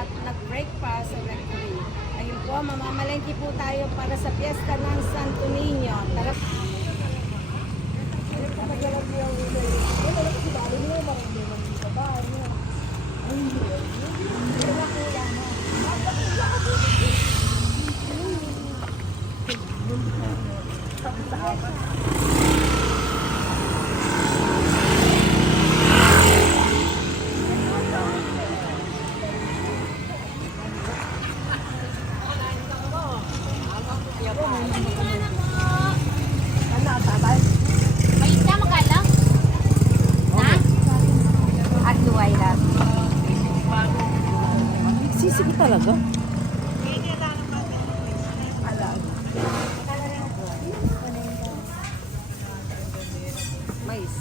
at nag-breakfast sa rectory. Ayun po, mamamalengke po tayo para sa piyesta ng Santo Niño. Tara. Sisig talaga. Mais.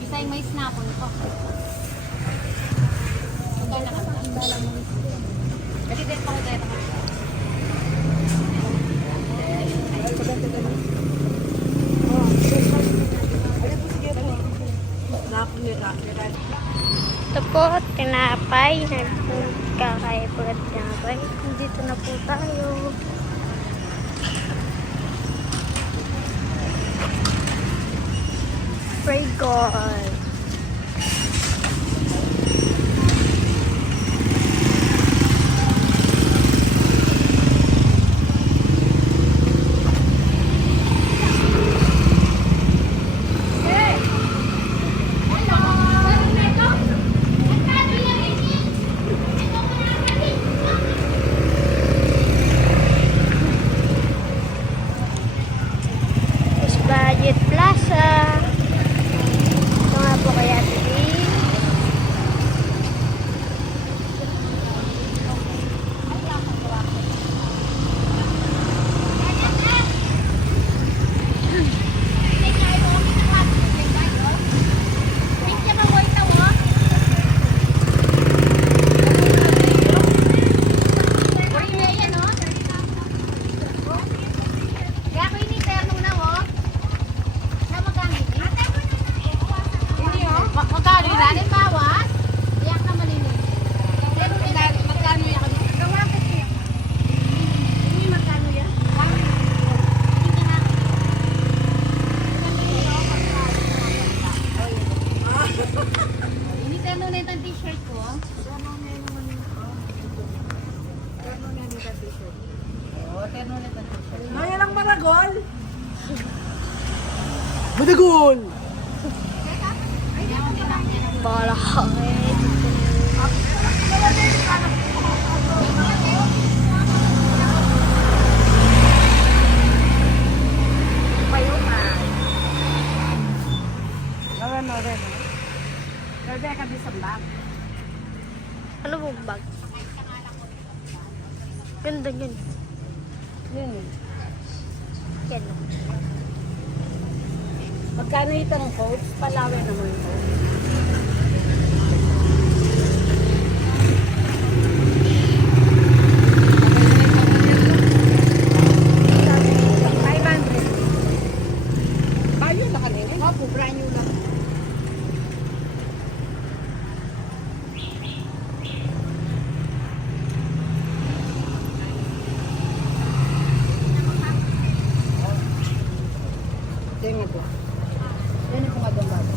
Isa yung mais na ako nito. Magkala ka ba? Kasi din pa ko tayo naman. Ito po, tinapay. Nagkakaya po at tinapay. Dito na po tayo. Pray God. Budget Plaza. Ito nga po kaya today. Maya lang maragol. Madagol! Bala ka eh. Ano po bag? Ganda yun. Yun. Yan. Magkano itang coach? Palawin naman po. Bayo na kanina? Opo, brand new lang. Tingnan po. Yan po nga doon bago.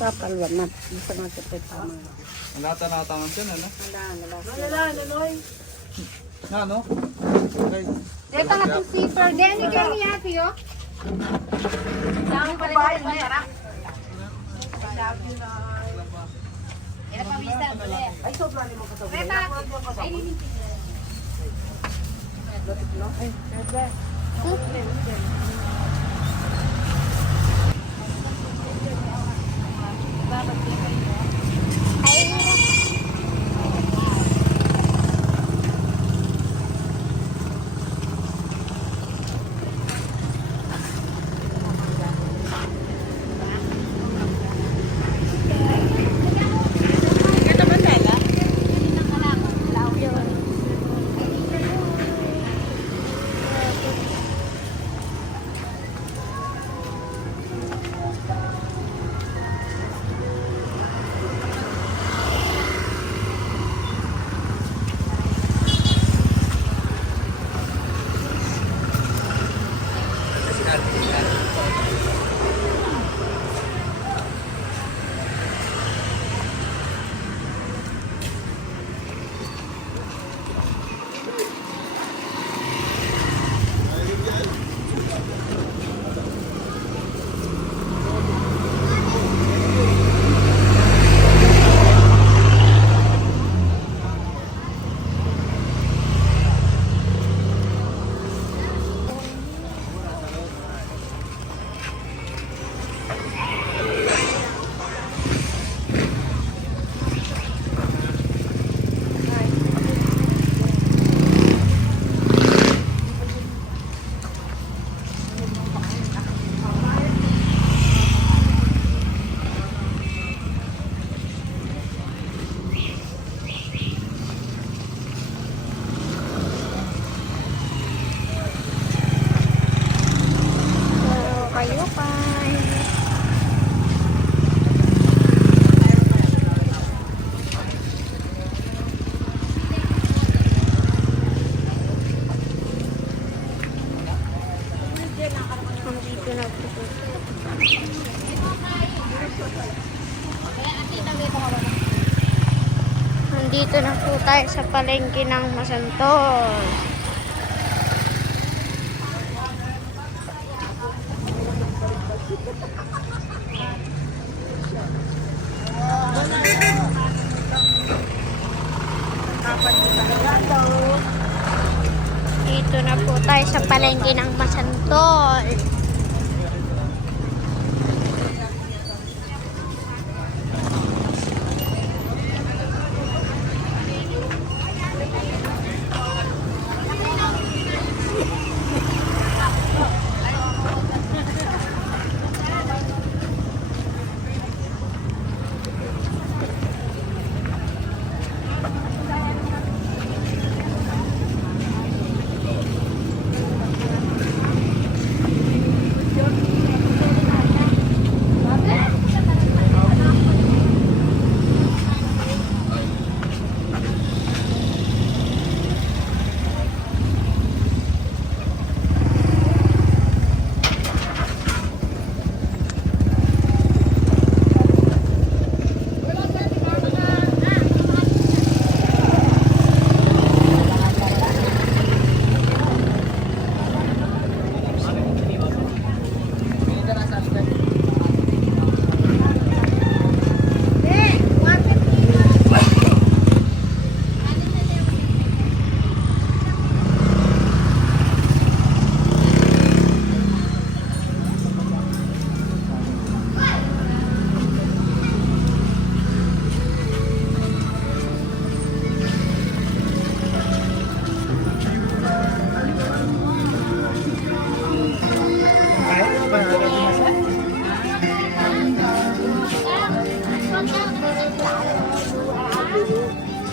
Papalwa na. Bisa nga ito tama. Nalata-latangan siya, ano? Laloy. Na, no? Okay. Ito na itong zipper. Denny, kami happy, oh. Saan pa rin ito, tara. Yan pa, mister. Ay, sobra naman ka sobra. Reta. Ay, nini. Ay, sobra. Nandito na po tayo sa palengke ng Masantol. Dito na po tayo sa palengke ng Masantol.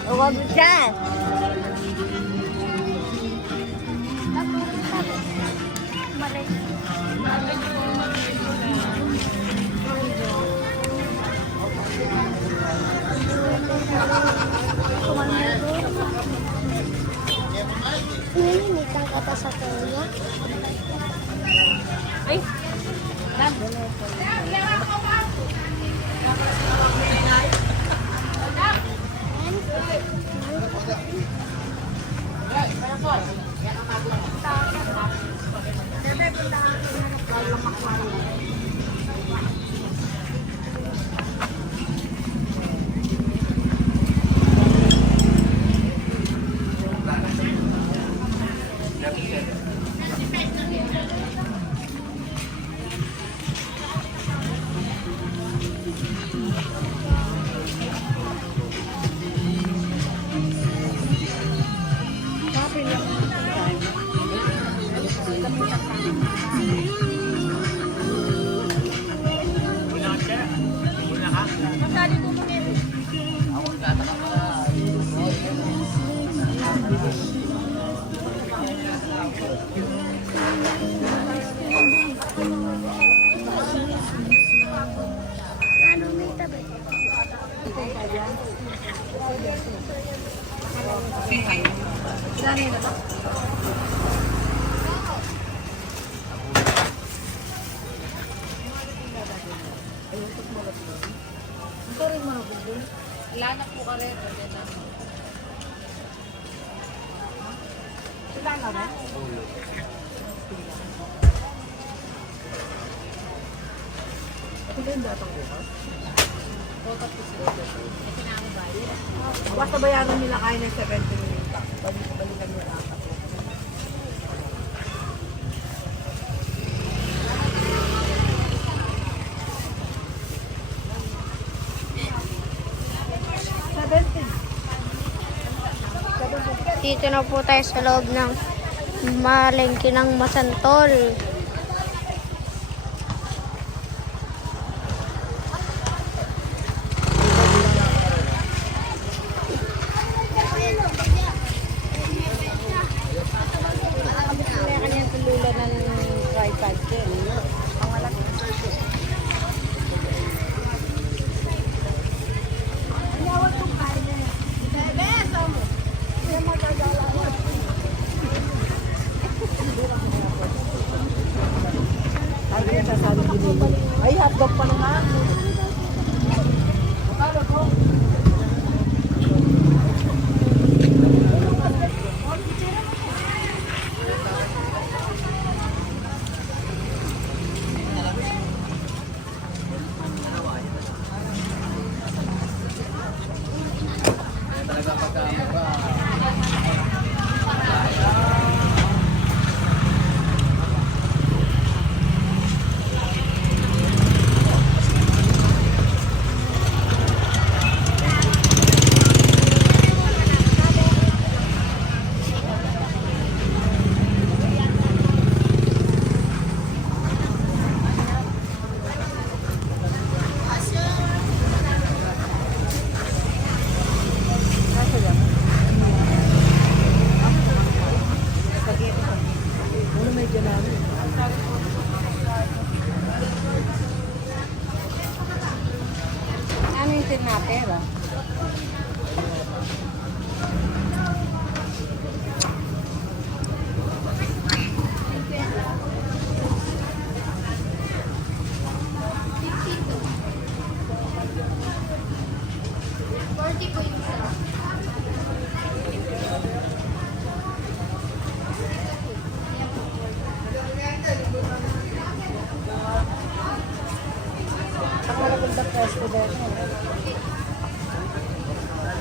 Huwag dyan. Ninimitang ka pa sa tuyo. Ay. Basta bayaran nila kaya ng 70 minutes. Balikan nila. Dito na po tayo sa loob ng palengke ng Masantol.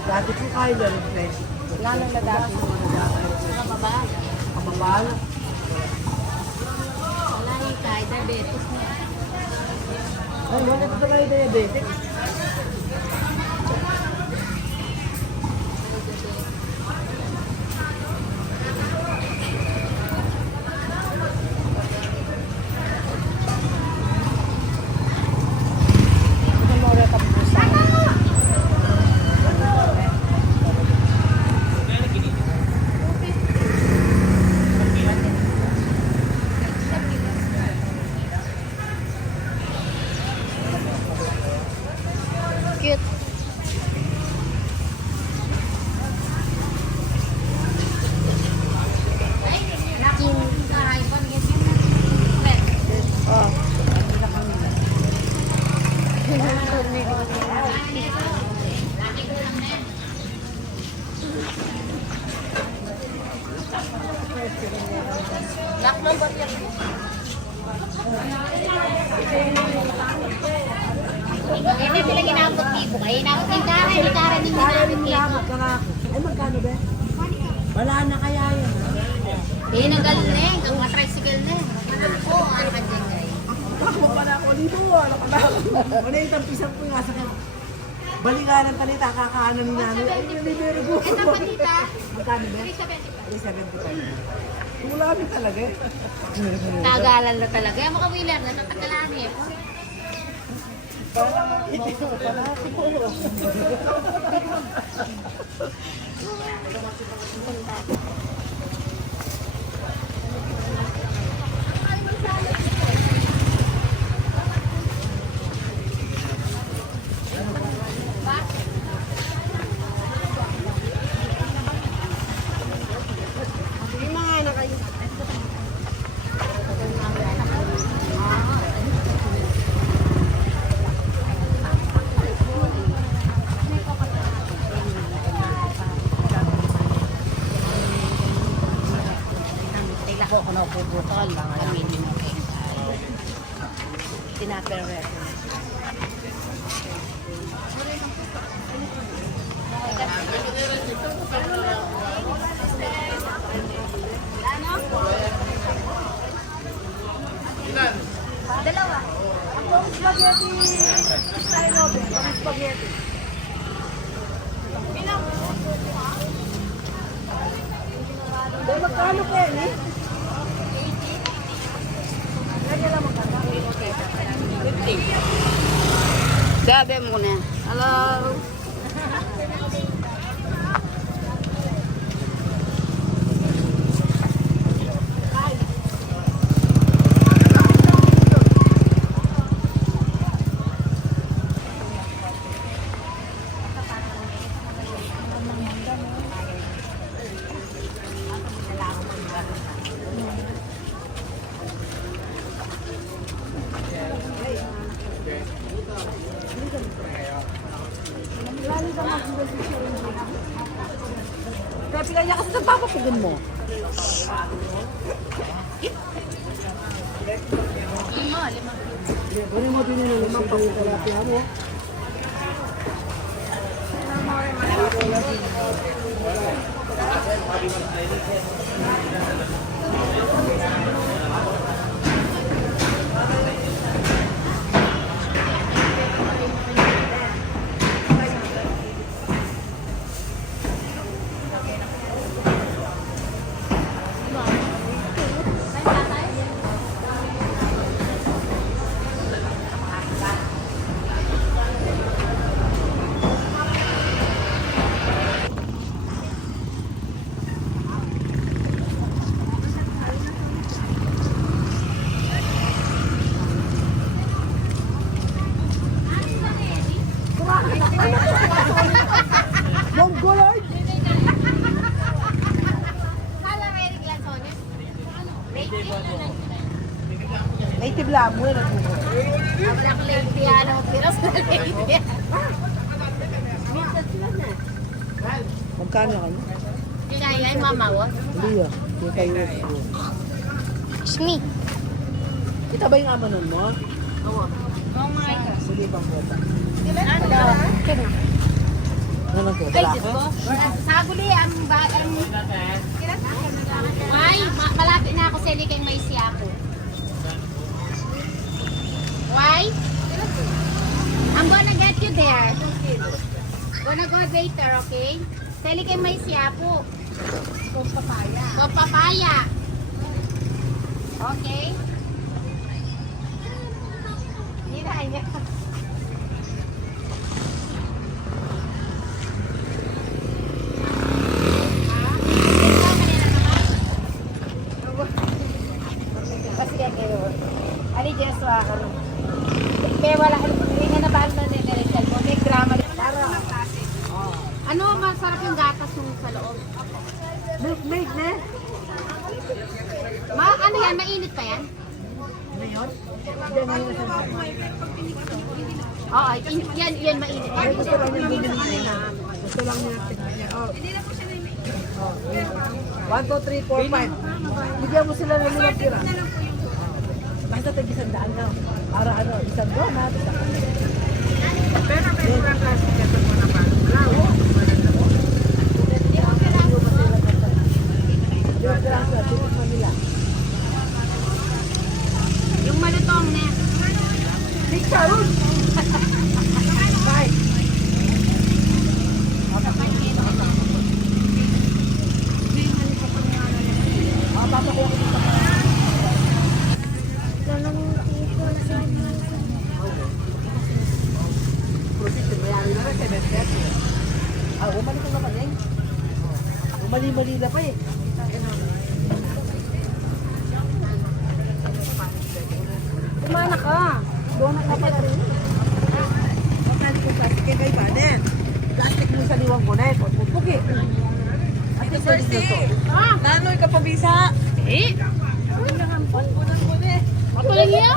Dati po kayo na refresh. Lalo na dati. Kamabala. Wala tayo, diabetes niya. Ay, wala pa tayo diabetic. Cute. Hindi sila ginamot tipo. Kaya inamot yung Karen. Yung Karen yung ginamot tipo. Ay, magkano ba? Wala na kaya yun. Eh, nagaling. Ang matricycle na. Oo, ano ka dyan guys. Ako pala ako dito. Alam ko na ako. Wala yung tampisan ko yung asa ka. Balinganan ka nita, kakaanan ni nanay. Ay, hindi very good. Ito pa tita. Magkano ba? 375. Wala kami talaga eh. Tagalan na talaga. Yung mga wheeler na tatagalan eh. Ako na puputol. Aminin mo kayo. Tinaperre. Dalawa. Ang spaghetti style oven. Ang spaghetti. Dahil magkano ka eh? Gabi mo na. Hello. Kaya pinanya kasi sa papapugon mo. Lima mo din yung limang pangkalapya mo. amo na nagbubuo. Black lady, ano, piras na lady. Magkano kayo? Kaya ay mama, oh. Hindi ah. Hindi kayo nagbubuo. It's me. Kita ba yung amo nun mo? Oh my God. Sige bang bota. Okay na. Ano po? Ay, Diyos ko. Saguli, ang Ay, malapit na ako sa likeng may siya ako. Why? I'm gonna get you there. Gonna go later, okay? Sa likeng may siya po. Kung papaya. Okay? Hindi na, hindi. Kasi yan kayo. Ali Jesu ako. Pero wala hindi na nabaan na nilirikal mo. May grammar. Ano masarap yung gatas yung sa loob? Milk na? Ano yan? Mainit pa yan? Ano yun? Hindi, ngayon sa Oo, yan mainit. Ay, gusto lang niya bumili na. Gusto lang niya. Oh. Oh, 1, 2, 3, 4, 5. Bigyan mo sila ng limang tira. Basta tag isang daan na. Para ano, isang doon na. Pero may murang plastic ito mo na paano. Wala, oh. Yung malutong na. Picture! Bye! Umali ko naman eh. Umali-mali na pa eh. Kumana ka. Donut na pala rin. Makali ko sa kay kay Baden. Plastic mo sa liwang ko na eh. Pupuk eh. At isa dito to. Nanoy ka pa bisa? Eh? Ako lang yan?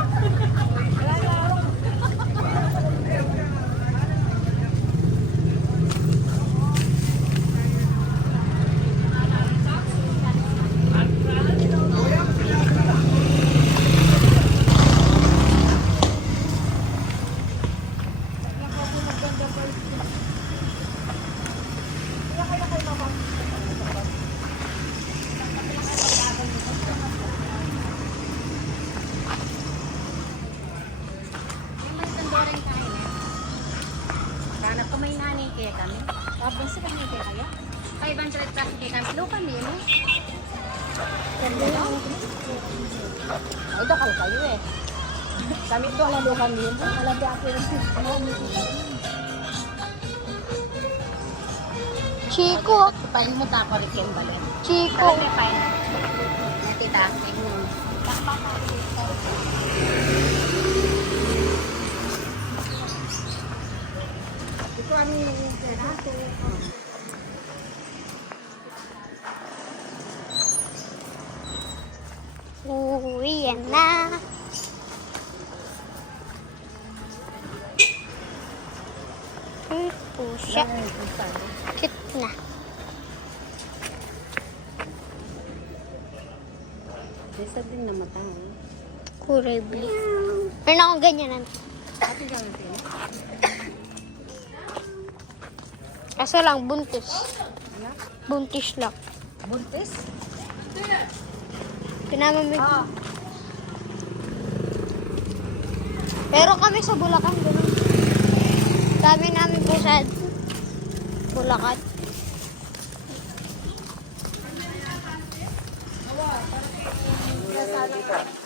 Hanap ko may nanay kaya kami. Tapos sa kanya kaya kaya? 500 plus kaya kami. Local din mo. Ay, dakal kayo eh. Kami ito, alam mo kami yun. Alam mo ako yung Chico. Paling mo tako rin yung balon. Chico. May pain. Natita. ito ano yung pera. Uwi yan na. Pusa. Cute na. Isa din na mata. Kulay blue. Meron akong ganyan. Ate gano'n din. Kaso lang, buntis. Buntis lang. Buntis? Pinamamig. Pero kami sa Bulacan, gano'n. Dami namin po sa Bulacan. Sana